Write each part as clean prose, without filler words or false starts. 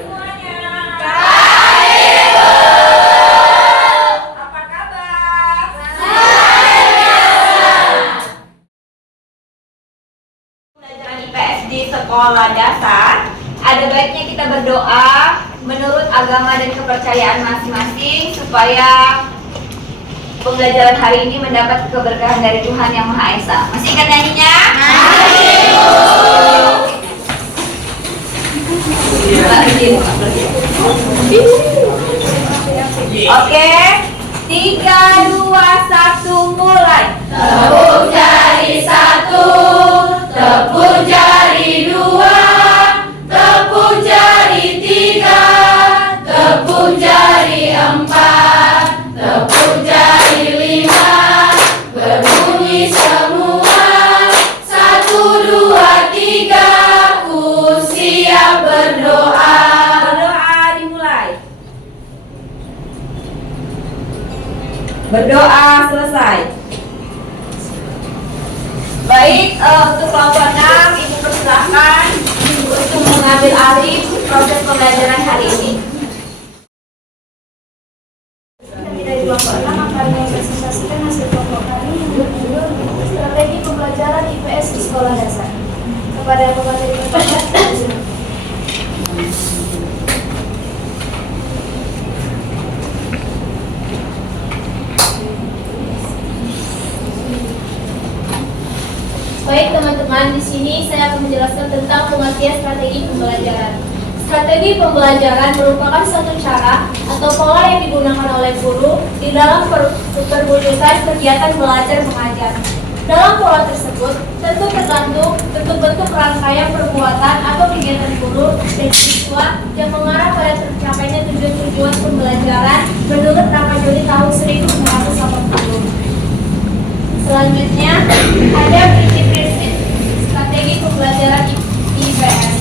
semuanya. Apa kabar? Pelajaran IPS di sekolah dasar, ada baiknya kita berdoa menurut agama dan kepercayaan masing-masing supaya pembelajaran hari ini mendapat keberkahan dari Tuhan Yang Maha Esa. Masih ingat nyanyinya? Oke, 3, 2, 1, mulai. Tepuk jari 1, tepuk jari 2, tepuk jari 3, tepuk jari 4, tepuk jari 5, berbunyi semua. 1, 2, 3, ku siap berdoa. Berdoa dimulai. Berdoa selesai. Baik, untuk kelompok 6, Ibu persilahkan untuk mengambil alih proses pembelajaran hari ini. Kami dari kelompok 6 akan mempresentasikan hasil kelompok kami yang berjudul Strategi Pembelajaran IPS di Sekolah Dasar. Kepada pemateri pertama, Baik teman-teman, di sini saya akan menjelaskan tentang pengertian strategi pembelajaran. Strategi pembelajaran merupakan satu cara atau pola yang digunakan oleh guru di dalam perwujudan kegiatan belajar mengajar. Dalam pola tersebut, tentu tergantung bentuk-bentuk rangkaian perbuatan atau kegiatan guru dan siswa yang mengarah pada tercapainya tujuan-tujuan pembelajaran menurut Ramajoli tahun 1980. Selanjutnya, ada prinsip-prinsip strategi pembelajaran IPS.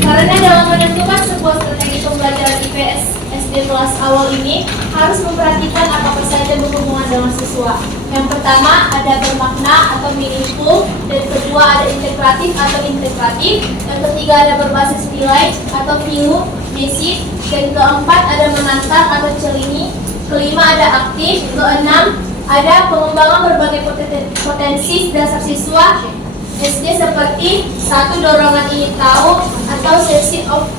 Karena dalam menentukan sebuah strategi pembelajaran IPS SD kelas awal ini harus memperhatikan apa saja berhubungan dengan siswa. Yang pertama ada bermakna atau meaningful, dan kedua ada integratif atau integratif, yang ketiga ada berbasis nilai atau value, basic, dan keempat ada menantang atau celini, kelima ada aktif, keenam ada pengembangan berbagai potensi dasar siswa SD seperti 1. Dorongan ingin tahu atau sense of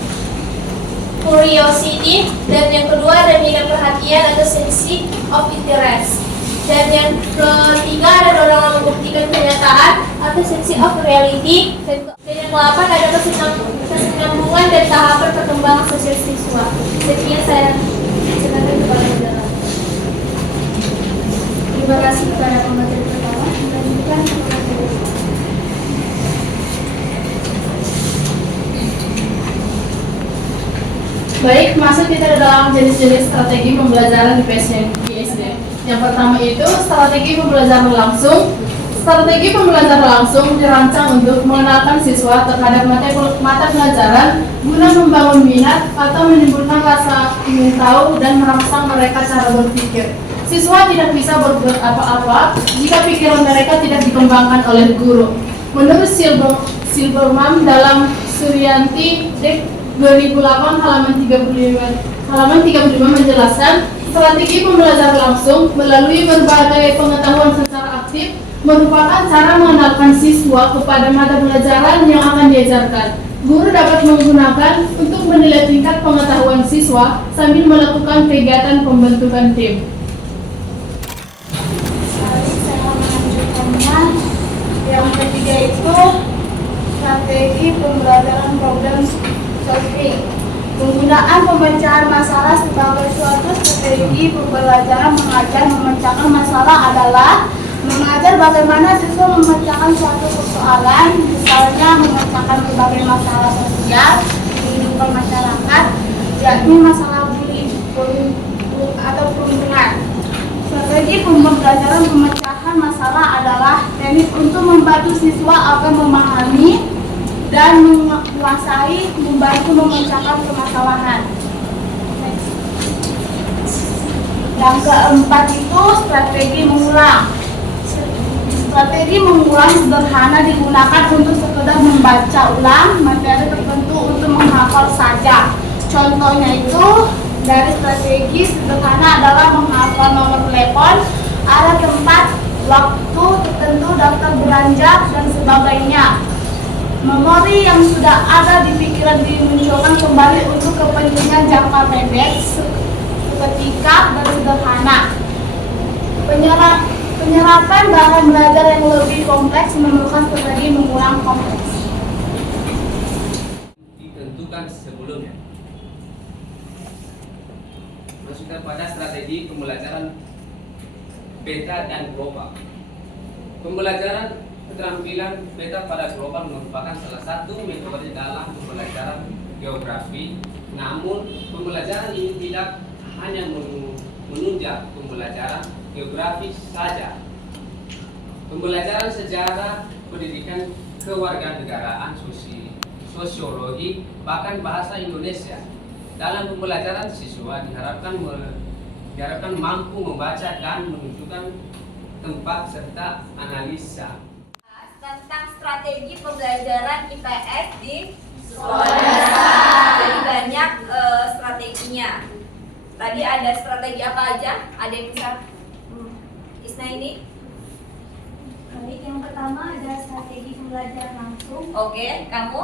curiosity, dan yang kedua ada minat perhatian atau sense of interest, dan yang ketiga ada dorongan membuktikan kenyataan atau sense of reality, dan yang ke-8 ada kesinambungan dan tahapan perkembangan sosial siswa. Sekian saya silakan kepada saudara. terima kasih kepada pemateri pertama. Melanjutkan pemateri. Baik, masuk kita dalam jenis-jenis strategi pembelajaran IPS di SD. Yang pertama itu strategi pembelajaran langsung. Strategi pembelajaran langsung dirancang untuk mengenalkan siswa terhadap mata pelajaran guna membangun minat atau menimbulkan rasa ingin tahu dan merangsang mereka cara berpikir. Siswa tidak bisa berbuat apa-apa jika pikiran mereka tidak dikembangkan oleh guru. Menurut Silberman dalam Suryanti Dek 2008 halaman 35 menjelaskan strategi pembelajaran langsung melalui berbagai pengetahuan secara aktif merupakan cara mengenalkan siswa kepada mata pelajaran yang akan diajarkan. Guru dapat menggunakan untuk menilai tingkat pengetahuan siswa sambil melakukan kegiatan pembentukan tim. Saya melanjutkannya. Yang ketiga itu strategi pembelajaran problem solving. Penggunaan pemecahan masalah sebagai suatu strategi pembelajaran mengajar memecahkan masalah adalah mengajar bagaimana siswa memecahkan suatu persoalan, misalnya memecahkan berbagai masalah sosial di kehidupan masyarakat, yakni masalah bullying atau perundungan. Strategi pembelajaran pemecahan masalah adalah teknik untuk membantu siswa agar memahami dan menguasai membantu memecahkan permasalahan. Yang keempat itu strategi mengulang. Strategi mengulang sederhana digunakan untuk sekedar membaca ulang materi tertentu untuk menghafal saja. Contohnya itu dari strategi sederhana adalah menghafal nomor telepon, arah tempat, waktu tertentu, daftar belanja, dan sebagainya. Memori yang sudah ada di pikiran dimunculkan kembali untuk kepentingan jangka pendek seketika dan sederhana. Penyerapan bahan belajar yang lebih kompleks memerlukan strategi mengulang kompleks. Ditentukan sebelumnya. Masukkan pada strategi pembelajaran beta dan global. Pembelajaran keterampilan beta pada global merupakan salah satu metode dalam pembelajaran geografi. Namun, pembelajaran ini tidak hanya menunjang pembelajaran geografi saja. Pembelajaran sejarah, pendidikan kewarganegaraan, sosiologi, bahkan bahasa Indonesia. Dalam pembelajaran siswa diharapkan mampu membaca dan menunjukkan tempat serta analisa. Tentang strategi pembelajaran IPS di sekolah dasar. Jadi banyak strateginya. Tadi ada strategi apa aja? Ada yang bisa Isna ini? Baik, yang pertama ada strategi pembelajaran langsung. Oke, kamu?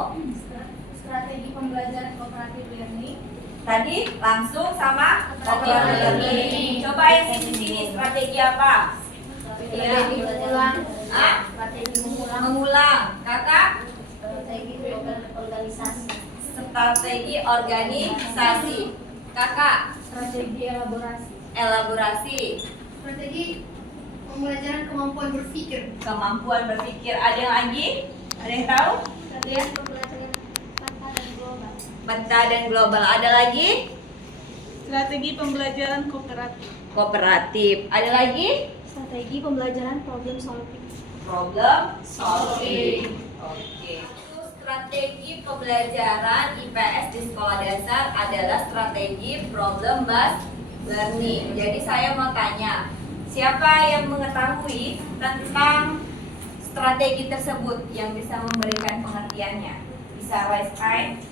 Strategi pembelajaran cooperative learning. Tadi langsung sama cooperative learning. Coba yang di sini strategi apa? Strategi mengulang. Ah? Strategi mengulang. Mengulang. Kakak? Strategi organisasi. Strategi organisasi. Kakak? Strategi elaborasi. Elaborasi. Strategi pembelajaran kemampuan berpikir. Kemampuan berpikir. Ada yang lagi? Ada yang tahu? Strategi pembelajaran peta dan global. Peta dan global. Ada lagi? Strategi pembelajaran kooperatif. Kooperatif. Ada lagi? Strategi pembelajaran problem solving. Problem solving. Oke. Strategi pembelajaran IPS di sekolah dasar adalah strategi problem based learning. Jadi saya mau tanya, siapa yang mengetahui tentang strategi tersebut yang bisa memberikan pengertiannya? Bisa raise hand?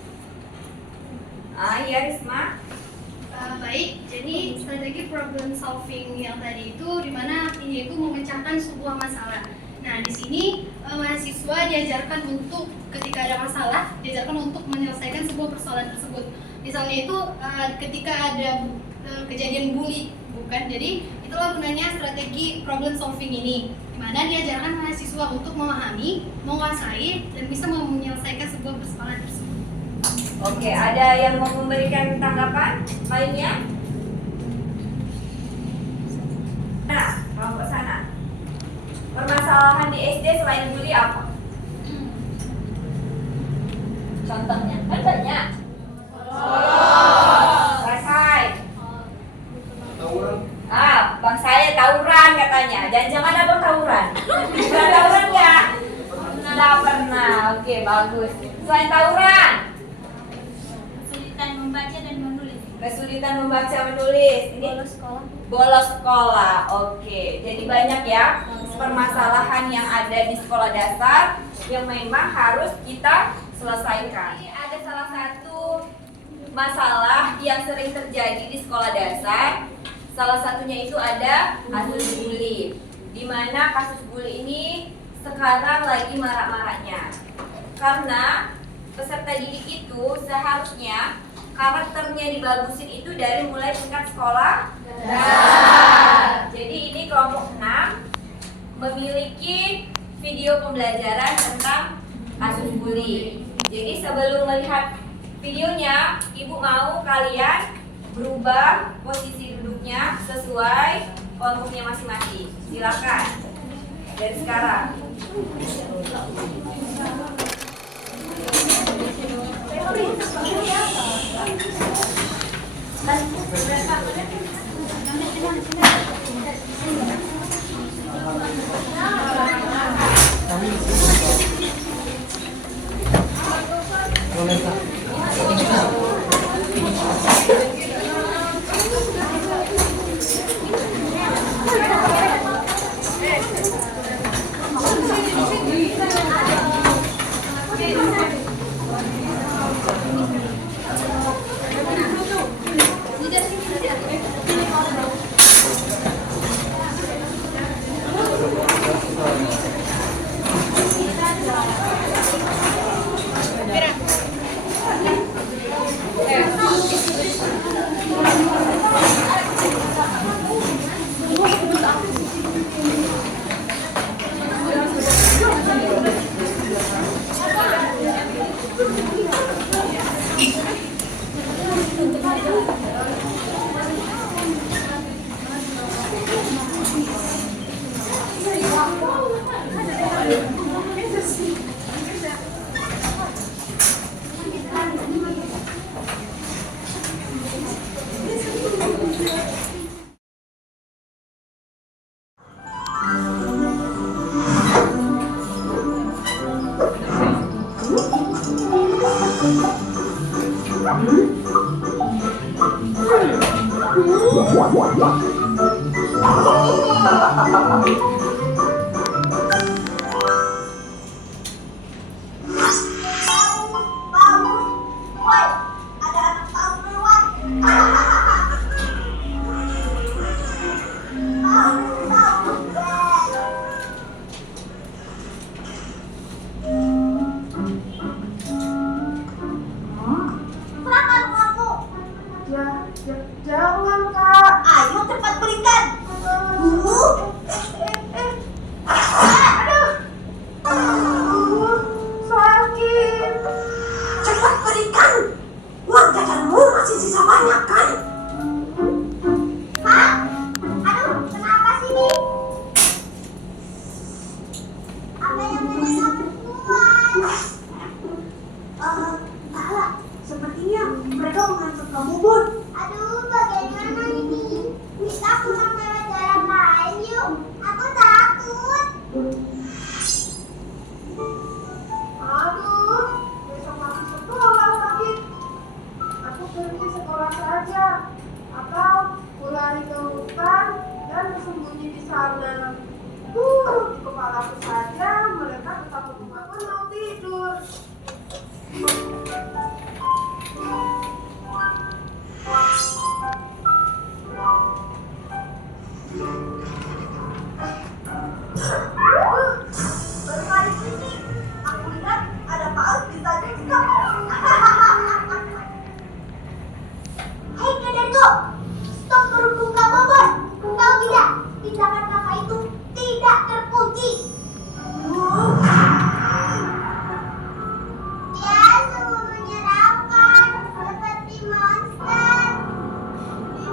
Ya Risma. Baik, jadi strategi problem solving yang tadi itu dimana artinya itu memecahkan sebuah masalah. Nah, di sini mahasiswa diajarkan untuk ketika ada masalah, diajarkan untuk menyelesaikan sebuah persoalan tersebut. Misalnya itu ketika ada kejadian bully, bukan? Jadi itulah gunanya strategi problem solving ini, dimana diajarkan mahasiswa untuk memahami, menguasai, dan bisa menyelesaikan sebuah persoalan tersebut. Oke, ada yang mau memberikan tanggapan lainnya? Nah, kelompok sana. Permasalahan di SD selain bully apa? Contohnya, kan banyak. Selesai. Tawuran. Bang saya tawuran katanya. Jangan-jangan abang tawuran? Pernah tawuran nggak? Nggak pernah. Oke, bagus. Selain tawuran? Kesulitan membaca dan menulis. Kesulitan membaca menulis. Ini Bolos sekolah. bolos sekolah. Oke, jadi banyak ya permasalahan yang ada di sekolah dasar yang memang harus kita selesaikan. Ini ada salah satu masalah yang sering terjadi di sekolah dasar. Salah satunya itu ada kasus bully. Di mana kasus bully ini sekarang lagi marak-maraknya. Karena peserta didik itu seharusnya karakternya dibagusin itu dari mulai tingkat sekolah dasar. Jadi ini kelompok 6 memiliki video pembelajaran tentang kasus bully. Jadi sebelum melihat videonya, ibu mau kalian berubah posisi duduknya sesuai kelompoknya masing-masing. Silakan dari sekarang. Jangan kak. Ayo cepat berikan. Aduh, sakit. Cepat berikan. Uang jajanmu masih sisa banyak kan? Hah? Aduh, kenapa sih nih? Apa yang mereka berbuat? Entahlah. Sepertinya mereka menghasut kamu, Bun. Aduh, bagaimana ini? Kita pulang lewat jalan lain yuk. Aku takut. Aduh, besok aku sekolah lagi. Aku pergi sekolah saja. Atau lari ke hutan dan bersembunyi di sana. Di kepalaku saja mereka tetap membuatku mau tidur. Berkali sini, aku lihat ada paus di sana juga. Hei Kedengo, stop berhubung kamu, Bos. Tahu tidak, tindakan kakak itu tidak terpuji. Dia sungguh menyeramkan, seperti monster.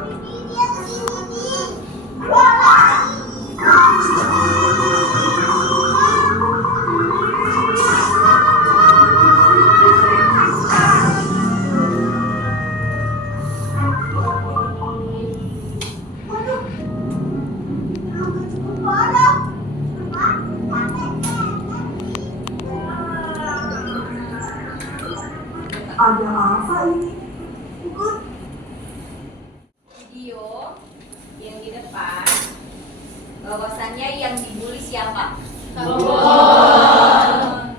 Bibi dia kesini nih. Ada apa ini? Ikut. Video yang di depan, bahwasannya yang dibully siapa?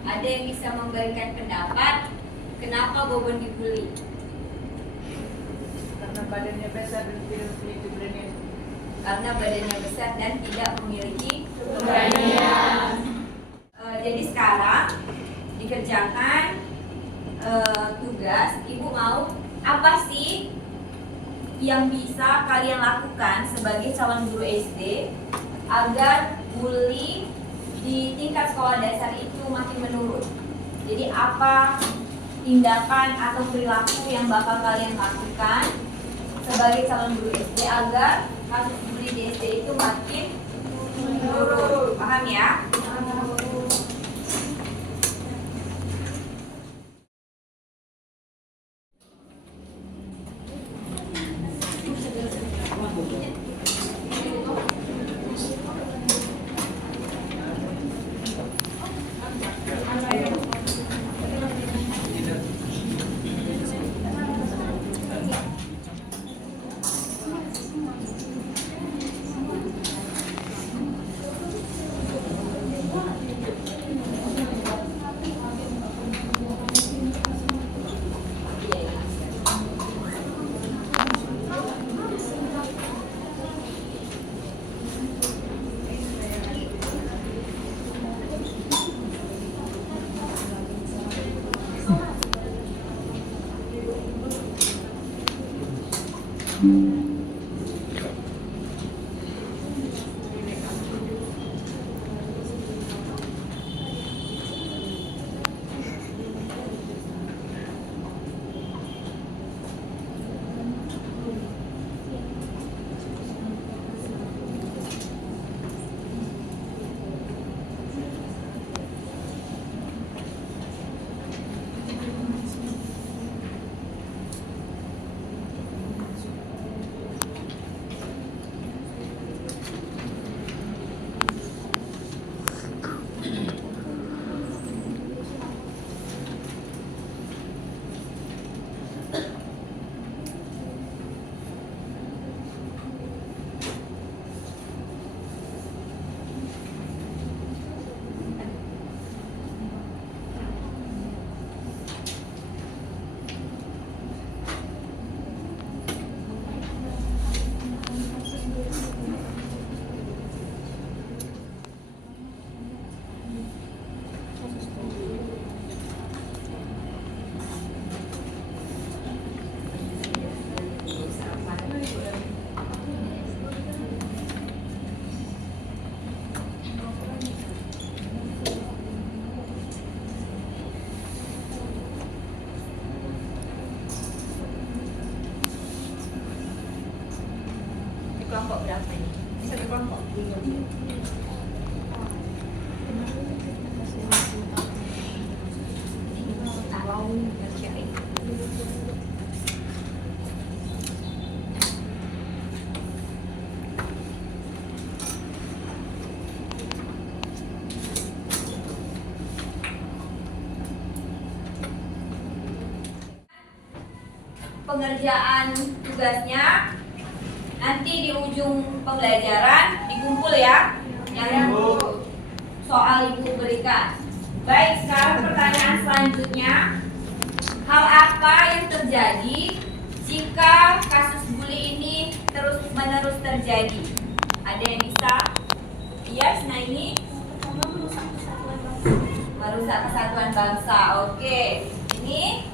Ada yang bisa memberikan pendapat kenapa Bobon dibully? Karena badannya besar dan tidak memiliki keberanian. Karena badannya besar dan tidak memiliki Keberanian. Jadi sekarang dikerjakan tugas. Ibu mau apa sih yang bisa kalian lakukan sebagai calon guru SD agar bully di tingkat sekolah dasar itu makin menurun? Jadi apa tindakan atau perilaku yang bakal kalian lakukan sebagai calon guru SD agar kasus bully di SD itu makin menurun? Paham ya? Kelompok berapa ini? Satu kelompok. Pengerjaan tugasnya nanti di ujung pembelajaran dikumpul ya, yang soal ibu berikan. Baik, sekarang pertanyaan selanjutnya, hal apa yang terjadi jika kasus bully ini terus-menerus terjadi? Ada yang bisa? Yes, nah ini merusak kesatuan bangsa. Oke, ini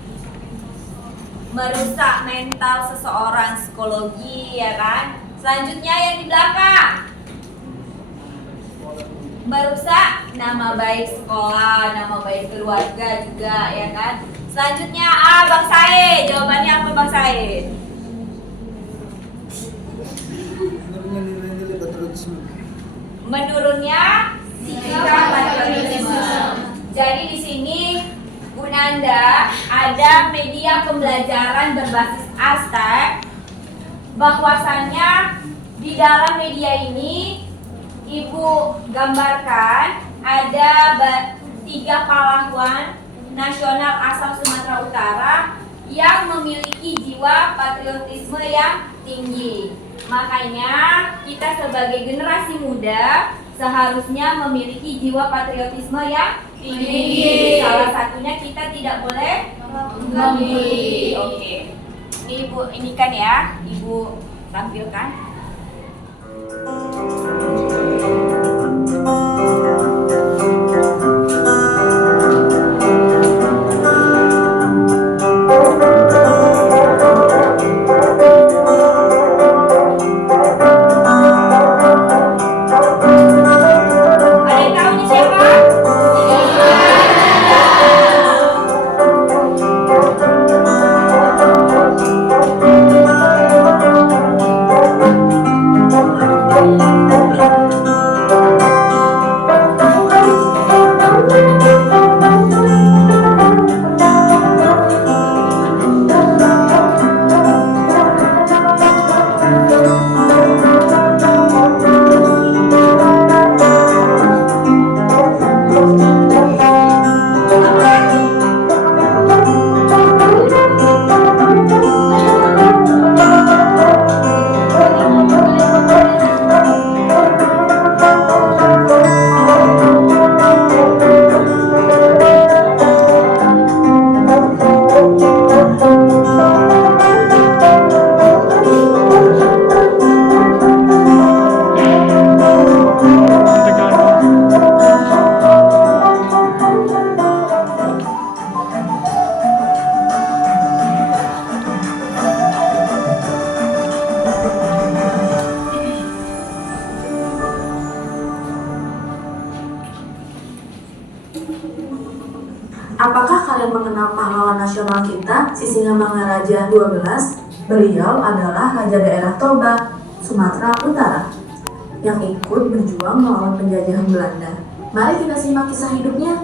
merusak mental seseorang, psikologi, ya kan? Selanjutnya yang di belakang, merusak nama baik sekolah, nama baik keluarga juga, ya kan? Selanjutnya Bang Said, jawabannya apa Bang Said? Menurunnya sikap patriotisme. Jadi di sini Gunanda ada media pembelajaran berbasis Aztec, bahwasannya di dalam media ini Ibu gambarkan ada 3 pahlawan nasional asal Sumatera Utara yang memiliki jiwa patriotisme yang tinggi. Makanya kita sebagai generasi muda seharusnya memiliki jiwa patriotisme yang tinggi. Salah satunya kita tidak boleh membuli. Oke. Ini Ibu, ini kan ya, Ibu tampilkan. nasional kita, Sisingamangaraja 12, beliau adalah Raja Daerah Toba, Sumatera Utara, yang ikut berjuang melawan penjajahan Belanda. Mari kita simak kisah hidupnya.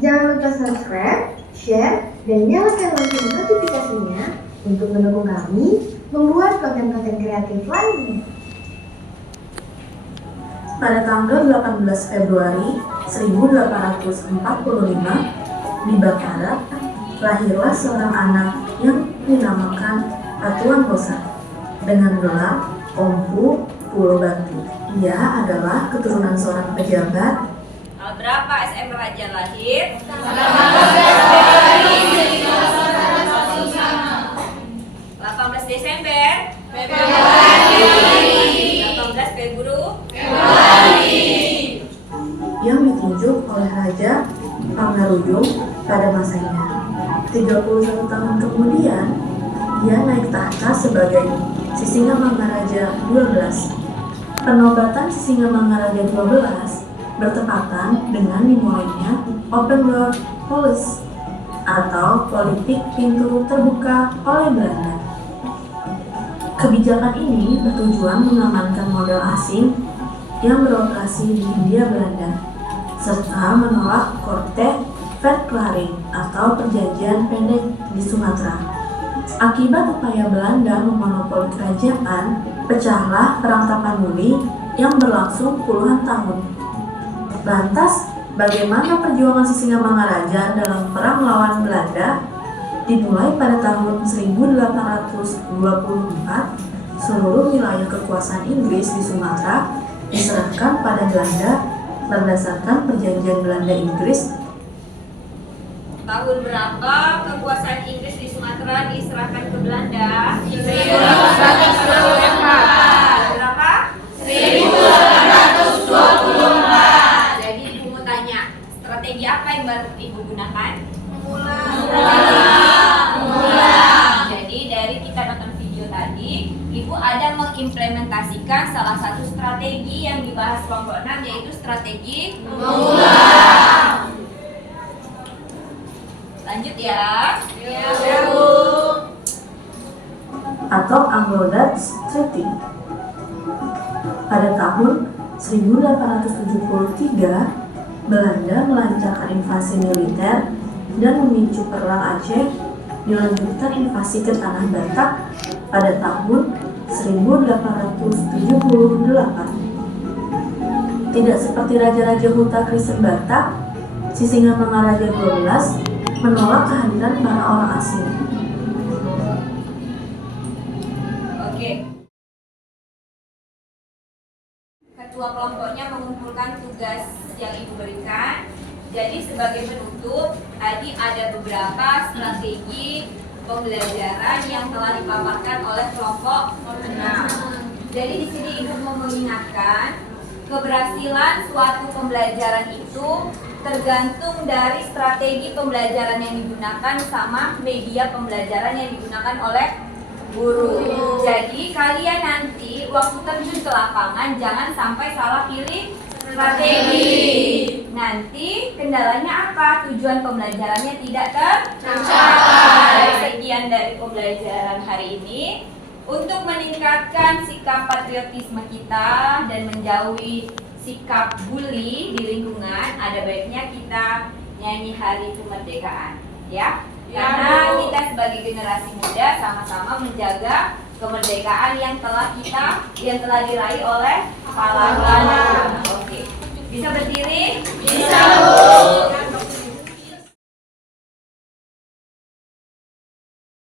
Jangan lupa subscribe, share, dan nyalakan lonceng notifikasinya untuk mendukung kami membuat konten-konten kreatif lainnya. Pada tanggal 18 Februari 1845 di Bakarat, lahirlah seorang anak yang dinamakan Atuan Kosa dengan gelar Ompu Pulau Batu. Ia adalah keturunan seorang pejabat. Berapa SM Raja lahir? 18 Desember. 18 Februari. Yang ditunjuk oleh Raja Pangarujung pada masanya. 31 tahun kemudian, ia naik tahta sebagai Sisingamangaraja 12. Penobatan Sisingamangaraja 12 bertepatan dengan dimulainya Open Door Policy atau politik pintu terbuka oleh Belanda. Kebijakan ini bertujuan mengamankan modal asing yang beroperasi di Hindia Belanda, serta menolak Korte Verklaring atau perjanjian pendek di Sumatera. Akibat upaya Belanda memonopoli kerajaan, pecahlah Perang Tapanuli yang berlangsung puluhan tahun. Lantas, bagaimana perjuangan Sisingamangaraja dalam perang melawan Belanda? Dimulai pada tahun 1824, seluruh wilayah kekuasaan Inggris di Sumatera diserahkan pada Belanda berdasarkan perjanjian Belanda-Inggris. Tahun berapa kekuasaan Inggris di Sumatera diserahkan ke Belanda? 1824. Berapa? 1824. Jadi Ibu mau tanya, strategi apa yang baru Ibu gunakan? Mengulang. Jadi dari kita nonton video tadi, Ibu ada mengimplementasikan salah satu strategi yang dibahas kelompok 6, yaitu strategi mengulang. Lanjut ya. Atau Anglo-Dutch Treaty. Pada tahun 1873, Belanda melancarkan invasi militer dan memicu Perang Aceh, dilanjutkan invasi ke Tanah Batak pada tahun 1878. Tidak seperti Raja-Raja Huta Kristen Batak, Sisingamangaraja 12 menolak kehadiran para orang asing. Oke. Ketua kelompoknya mengumpulkan tugas yang Ibu berikan. Jadi sebagai penutup, tadi ada beberapa strategi pembelajaran yang telah dipaparkan oleh kelompok 6. Jadi di sini Ibu mau mengingatkan, keberhasilan suatu pembelajaran itu tergantung dari strategi pembelajaran yang digunakan sama media pembelajaran yang digunakan oleh guru. Jadi kalian nanti waktu terjun ke lapangan jangan sampai salah pilih strategi. Nanti kendalanya apa? Tujuan pembelajarannya tidak tercapai. Sekian dari pembelajaran hari ini. Untuk meningkatkan sikap patriotisme kita dan menjauhi sikap bully di lingkungan, ada baiknya kita nyanyi Hari Kemerdekaan, ya. Karena kita sebagai generasi muda sama-sama menjaga kemerdekaan yang telah diraih oleh pahlawan